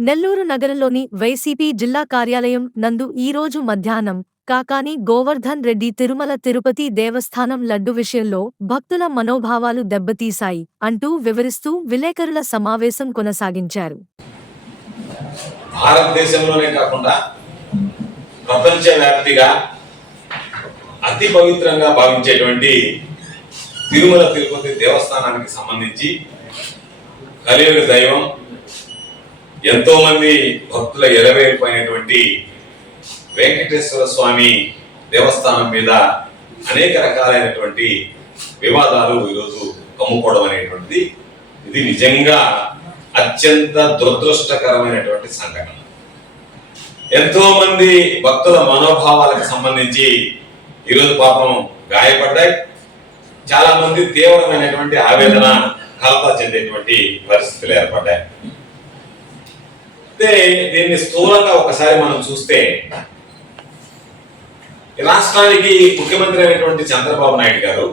నెల్లూరు నగరంలోని వైసీపీ జిల్లా కార్యాలయం నందు ఈరోజు మధ్యాహ్నం కాకాని గోవర్ధన్ రెడ్డి తిరుమల తిరుపతి దేవస్థానం లడ్డు విషయంలో భక్తుల మనోభావాలు దెబ్బతీశాయి అంటూ వివరిస్తూ విలేకరుల సమావేశం కొనసాగించారు. భారతదేశంలోనే కాకుండా ప్రపంచవ్యాప్తిగా అతి పవిత్రంగా భావించేటువంటి తిరుమల తిరుపతి దేవస్థానానికి సంబంధించి కలియుగ దైవం ఎంతో మంది భక్తుల ఎలవేరిపోయినటువంటి వెంకటేశ్వర స్వామి దేవస్థానం మీద అనేక రకాలైనటువంటి వివాదాలు ఈరోజు కమ్ముకోవడం అనేటువంటిది. ఇది నిజంగా అత్యంత దురదృష్టకరమైనటువంటి సంఘటన. ఎంతో మంది భక్తుల మనోభావాలకు సంబంధించి ఈరోజు పాపం గాయపడ్డాయి. చాలా మంది తీవ్రమైనటువంటి ఆవేదన కలత చెందేటువంటి పరిస్థితులు ఏర్పడ్డాయి. అయితే దీన్ని స్థూలంగా ఒకసారి మనం చూస్తే ఈ రాష్ట్రానికి ముఖ్యమంత్రి అయినటువంటి చంద్రబాబు నాయుడు గారు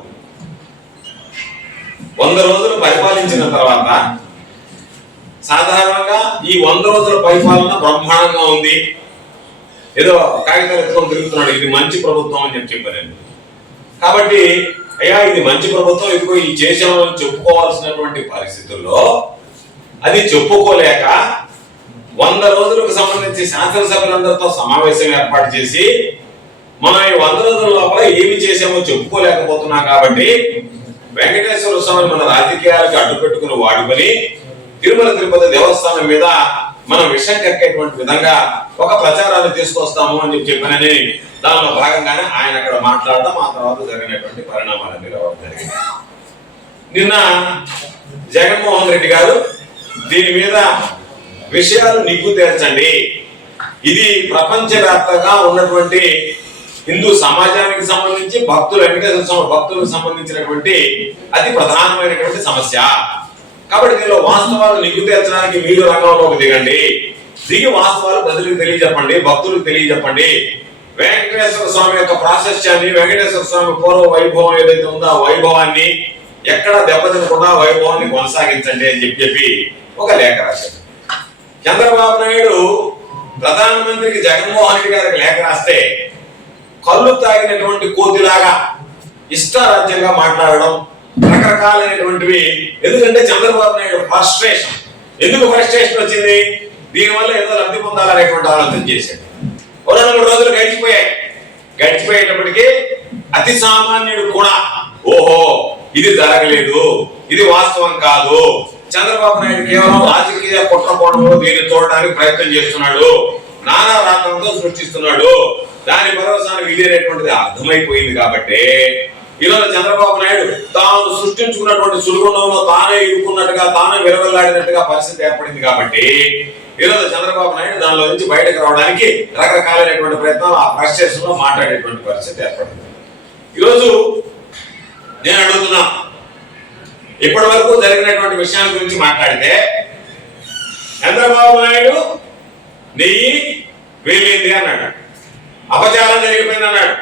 వంద రోజులు పరిపాలించిన తర్వాత సాధారణంగా ఈ వంద రోజుల పరిపాలన బ్రహ్మాండంగా ఉంది. ఏదో కాగితాలు ఎత్తుకొని తిరుగుతున్నాడు ఇది మంచి ప్రభుత్వం అని చెప్పి చెప్పాను కాబట్టి అయ్యా ఇది మంచి ప్రభుత్వం ఇప్పుడు ఈ చేసామని చెప్పుకోవాల్సినటువంటి పరిస్థితుల్లో అది చెప్పుకోలేక వంద రోజులకు సంబంధించి శాసనసభ్యులందరితో సమావేశం ఏర్పాటు చేసి మనం ఈ వంద రోజుల లోపల ఏమి చేసామో చెప్పుకోలేకపోతున్నాం కాబట్టి వెంకటేశ్వర స్వామి మన రాజకీయాలకు అడ్డు పెట్టుకుని వాడుకొని తిరుమల తిరుపతి దేవస్థానం మీద మనం విషం కక్కేటువంటి విధంగా ఒక ప్రచారాన్ని తీసుకొస్తాము అని చెప్పి చెప్పానని దానిలో భాగంగానే ఆయన అక్కడ మాట్లాడడం ఆ తర్వాత జరిగినటువంటి పరిణామాలన్నీ రావడం జరిగింది. నిన్న జగన్మోహన్ రెడ్డి గారు దీని మీద విషయాలు నిగ్గు తేల్చండి ఇది ప్రపంచవ్యాప్తంగా ఉన్నటువంటి హిందూ సమాజానికి సంబంధించి భక్తులు వెంకటేశ్వర స్వామి భక్తులకు సంబంధించినటువంటి అతి ప్రధానమైనటువంటి సమస్య. కాబట్టి దీనిలో వాస్తవాలు నిగ్గు తేల్చడానికి మీరు రంగంలోకి దిగండి. దిగి వాస్తవాలు ప్రజలకు తెలియజెప్పండి భక్తులకు తెలియజెప్పండి. వెంకటేశ్వర స్వామి యొక్క ప్రాశస్యాన్ని వెంకటేశ్వర స్వామి పూర్వ వైభవం ఏదైతే ఉందో ఆ వైభవాన్ని ఎక్కడ దెబ్బతినకుండా వైభవాన్ని కొనసాగించండి అని చెప్పి చెప్పి ఒక లేఖ రాశారు. చంద్రబాబు నాయుడు ప్రధానమంత్రికి జగన్మోహన్ రెడ్డి గారికి లేఖ రాస్తే కళ్ళు తాగినటువంటి కోతిలాగా ఇష్టారాజ్యంగా మాట్లాడడం రకరకాలైనటువంటివి. ఎందుకంటే చంద్రబాబు నాయుడు ఫ్రస్ట్రేషన్. ఎందుకు ఫ్రస్ట్రేషన్ వచ్చింది? దీనివల్ల ఏదో లబ్ధి పొందాలనేటువంటి ఆలోచన చేశాడు. రెండు మూడు రోజులు గడిచిపోయాయి. గడిచిపోయేటప్పటికి అతి సామాన్యుడు కూడా ఓహో ఇది జరగలేదు. ఇది వాస్తవం కాదు. చంద్రబాబు నాయుడు కేవలం రాజకీయ కుట్రకోణంలో దీన్ని చూడడానికి ప్రయత్నం చేస్తున్నాడు. నానా రాత్రంతో సృష్టిస్తున్నాడు. దాని భరోసాను వీడేటటువంటిది అర్థమైపోయింది కాబట్టి ఈరోజు చంద్రబాబు నాయుడు తాను సృష్టించుకున్నటువంటి సులుగుండంలో తానే ఇరుక్కున్నట్టుగా తానే విరవెల్లాడినట్టుగా పరిస్థితి ఏర్పడింది కాబట్టి ఈరోజు చంద్రబాబు నాయుడు దానిలో నుంచి బయటకు రావడానికి రకరకాలైనటువంటి ప్రయత్నాలు ఆ ప్రశ్నలో మాట్లాడేటువంటి పరిస్థితి ఏర్పడింది. ఈరోజు నేను అడుగుతున్నా ఇప్పటి వరకు జరిగినటువంటి విషయాల గురించి మాట్లాడితే చంద్రబాబు నాయుడు నెయ్యి వేలింది అన్నాడు. అపచారం జరిగిపోయింది అన్నాడు.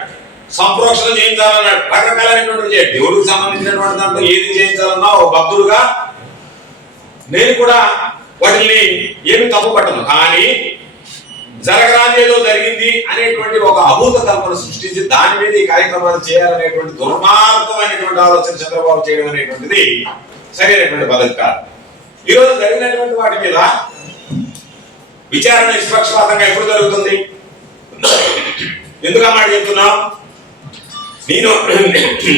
సంప్రోక్షణ చేయించాలన్నాడు. రకరకాలైనటువంటి దేవుడికి సంబంధించినటువంటి దాంట్లో ఏది చేయించాలన్నా ఒక భక్తుడుగా నేను కూడా వాటిని ఏమి తప్పు పట్టను కానీ జరగరాదేదో జరిగింది అనేటువంటి ఒక అభూత కల్పన సృష్టించి దాని మీద ఈ కార్యక్రమాలు చేయాలనేటువంటి దుర్మార్గమైనటువంటి ఆలోచన చంద్రబాబు చేయడం అనేటువంటిది సరైనటువంటి పద్ధతి కాదు. ఈరోజు జరిగినటువంటి వాటి మీద విచారణ నిష్పక్షపాతంగా ఎప్పుడు జరుగుతుంది? ఎందుకు ఆ మాట చెప్తున్నావు? నేను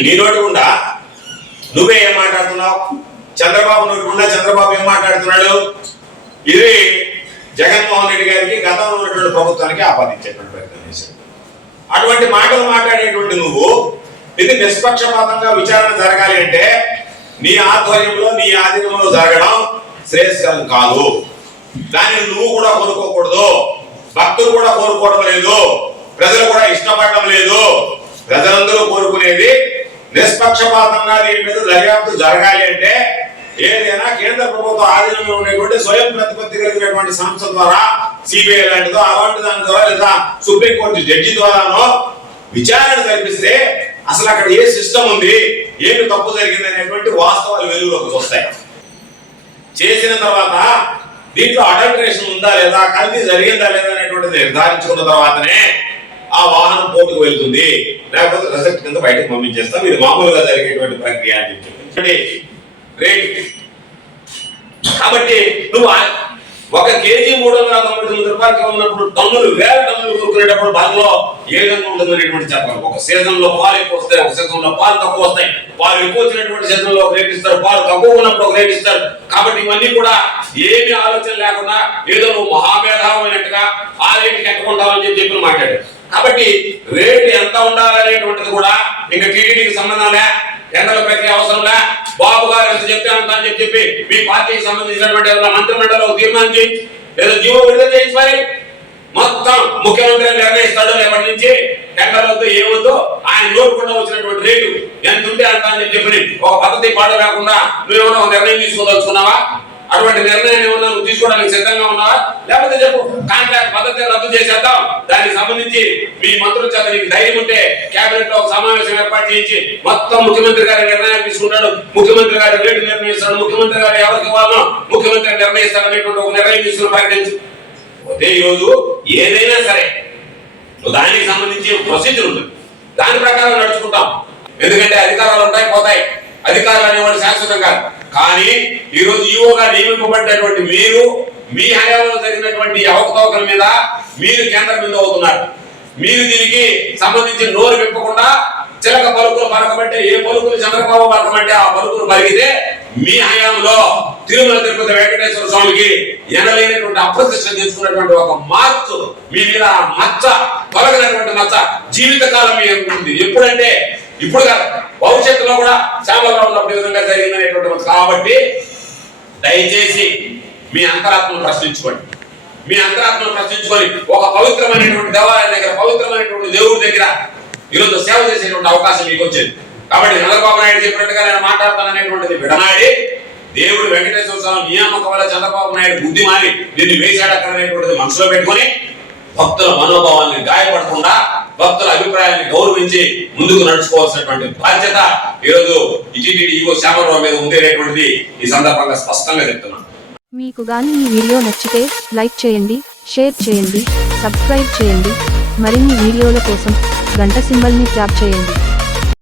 నీ నోటి గుండా నువ్వే ఏం మాట్లాడుతున్నావు? చంద్రబాబు నోటి గుండా చంద్రబాబు ఏం మాట్లాడుతున్నాడు? ఇది జగన్మోహన్ రెడ్డి గారికి గతంలో ఉన్నటువంటి ప్రభుత్వానికి ఆపాదించేటువంటి ప్రయత్నం చేశారు అటువంటి మాటలు మాట్లాడేటువంటి నువ్వు ఇది నిష్పక్షపాతంగా విచారణ జరగాలి అంటే నీ ఆధ్వర్యంలో నీ ఆధీనంలో జరగడం శ్రేయస్కరం కాదు. దాన్ని నువ్వు కూడా కోరుకోకూడదు. భక్తులు కూడా కోరుకోవడం లేదు. ప్రజలు కూడా ఇష్టపడడం లేదు. ప్రజలందరూ కోరుకునేది నిష్పక్షపాతంగా దీని మీద దర్యాప్తు జరగాలి అంటే ఏదైనా కేంద్ర ప్రభుత్వ ఆధీనంలో ఉండేటువంటి స్వయం ప్రతిపత్తి కలిగినటువంటి సంస్థ ద్వారా సిబిఐ లాంటిదో అలాంటి దాని ద్వారా లేదా సుప్రీంకోర్టు జడ్జి ద్వారానో విచారణ జరిపిస్తే అసలు అక్కడ ఏ సిస్టమ్ ఉంది ఏమి తప్పు జరిగింది అనేటువంటి వాస్తవాలు వెలుగులోకి వస్తాయి. చేసిన తర్వాత దీంట్లో అడల్టరేషన్ ఉందా లేదా కల్తీ జరిగిందా లేదా అనేటువంటిది నిర్ధారించుకున్న తర్వాతనే ఆ వాహనం పోటుకు వెళ్తుంది. లేకపోతే రిజెక్ట్ కింద బయటకు పంపించేస్తాం. ఇది మామూలుగా జరిగేటువంటి ప్రక్రియ అని చెప్పి రేట్ కాబట్టి నువ్వు ఒక కేజీ మూడు వందల తొంభై తొమ్మిది రూపాయలకి ఉన్నప్పుడు టన్నులు వేల టన్నులు కొనుక్కునేటప్పుడు బాధలో ఏ విధంగా ఉంటుందనేటువంటి చెప్పాలి ఒక సీజన్లో పాలు ఎక్కువ వస్తాయి ఒక సీజన్లో పాలు తక్కువ వస్తాయి. పాలు ఎక్కువ వచ్చినటువంటి సీజన్లో ఒక రేట్ ఇస్తారు పాలు తక్కువ ఉన్నప్పుడు ఒక రేట్ ఇస్తారు. కాబట్టి ఇవన్నీ కూడా ఏమి ఆలోచన లేకుండా ఏదో నువ్వు మహాభేదామైనట్టుగా ఆ రేటుకి ఎక్కకుంటావని చెప్పి చెప్పి మాట్లాడారు కాబట్టి రేటు ఎంత ఉండాలనేటువంటిది కూడా ఇంకా టీడీడీకి సంబంధం లే ఎండల ప్రక్రియ అవసరం లే. బాబు గారు ఎంత చెప్తే అంత అని చెప్పి చెప్పి మీ పార్టీకి సంబంధించినటువంటి మంత్రిమండలిలో తీర్మానం చేయి. లేదా జీవో విడుదల చేయించి మరి. మొత్తం ముఖ్యమంత్రి నిర్ణయిస్తాడు రేపటి నుంచి. టెండర్ వద్దు ఏమొద్దు ఆయన నోటుకుండా వచ్చినటువంటి రేటు ఎంత ఉంటే అంత అని చెప్పి ఒక పద్ధతి పాట రాకుండా నువ్వు ఒక నిర్ణయం తీసుకోదలుచుకున్నావా? అటువంటి నిర్ణయం ఏమన్నా నువ్వు తీసుకోవడానికి సిద్ధంగా ఉన్నావా? లేకపోతే చెప్పు కాంట్రాక్ట్ పద్ధతి రద్దు చేసేద్దాం. దానికి సంబంధించి మీ మంత్రుల చేత నీకు ధైర్యం ఉంటే కేబినెట్లో ఒక సమావేశం ఏర్పాటు చేయించి మొత్తం ముఖ్యమంత్రి గారి నిర్ణయం తీసుకుంటాడు. ముఖ్యమంత్రి గారి రేటు నిర్ణయిస్తాడు. ముఖ్యమంత్రి గారు ఎవరికి ఇవ్వాలో ముఖ్యమంత్రి నిర్ణయిస్తాడనేటువంటి ఒక నిర్ణయం తీసుకుని ప్రకటించు. పోతే ఈరోజు ఏదైనా సరే దానికి సంబంధించి ప్రొసీజర్ ఉంటుంది దాని ప్రకారం నడుచుకుంటాం. ఎందుకంటే అధికారాలు ఉంటాయి పోతాయి. అధికారులు అనేవాడు శాశ్వతం కాదు. కానీ ఈ రోజు ఈవోగా నియమింపబడ్డటువంటి మీరు మీ హయాంలో జరిగినటువంటి అవకతవకల మీద మీరు కేంద్రం బిందు అవుతున్నారు. మీరు దీనికి సంబంధించి నోరు విప్పకుండా చిలక పలుకులు పలకమంటే ఏ పలుకులు చంద్రబాబు పలకమంటే ఆ పలుకులు పలికితే మీ హయాంలో తిరుమల తిరుపతి వెంకటేశ్వర స్వామికి ఎనలేనటువంటి అప్రతిష్ట తీసుకున్నటువంటి ఒక మార్పు మీ మీద మచ్చ తొలగినటువంటి మచ్చ జీవితకాలం మీ ఉంటుంది ఎప్పుడంటే ఇప్పుడు కాదు భవిష్యత్తులో కూడా శ్యామలరావు ఉన్నప్పుడు విధంగా జరిగిందనేటువంటి కాబట్టి దయచేసి మీ అంతరాత్మను ప్రశ్నించుకోండి. మీ అంతరాత్మను ప్రశ్నించుకొని ఒక పవిత్రమైనటువంటి దేవాలయం దగ్గర పవిత్రమైనటువంటి దేవుడి దగ్గర ఈరోజు సేవ చేసేటువంటి అవకాశం మీకు వచ్చింది. కాబట్టి చంద్రబాబు నాయుడు చెప్పినట్టుగా నేను మాట్లాడతాననేటువంటిది విడనాడి దేవుడు వెంకటేశ్వర స్వామి నియామకం వల్ల చంద్రబాబు నాయుడు బుద్ధి మారి దీన్ని వేశాడు మనసులో పెట్టుకొని భక్తుల మనోభావాన్ని గాయపడకుండా భక్తుల అభిప్రాయాన్ని గౌరవించి ముందుకు నడుచుకోవాల్సినటువంటి బాధ్యత ఈరోజు ఇటీటీ ఈగో శ్యామరావు మీద ఉంది అనేటువంటిది ఈ సందర్భంగా స్పష్టంగా చెప్తున్నాను. మీకు గాని ఈ వీడియో నచ్చితే లైక్ చేయండి షేర్ చేయండి సబ్స్క్రైబ్ చేయండి. మరిన్ని వీడియోల కోసం గంట సింబల్ని ట్యాప్ చేయండి.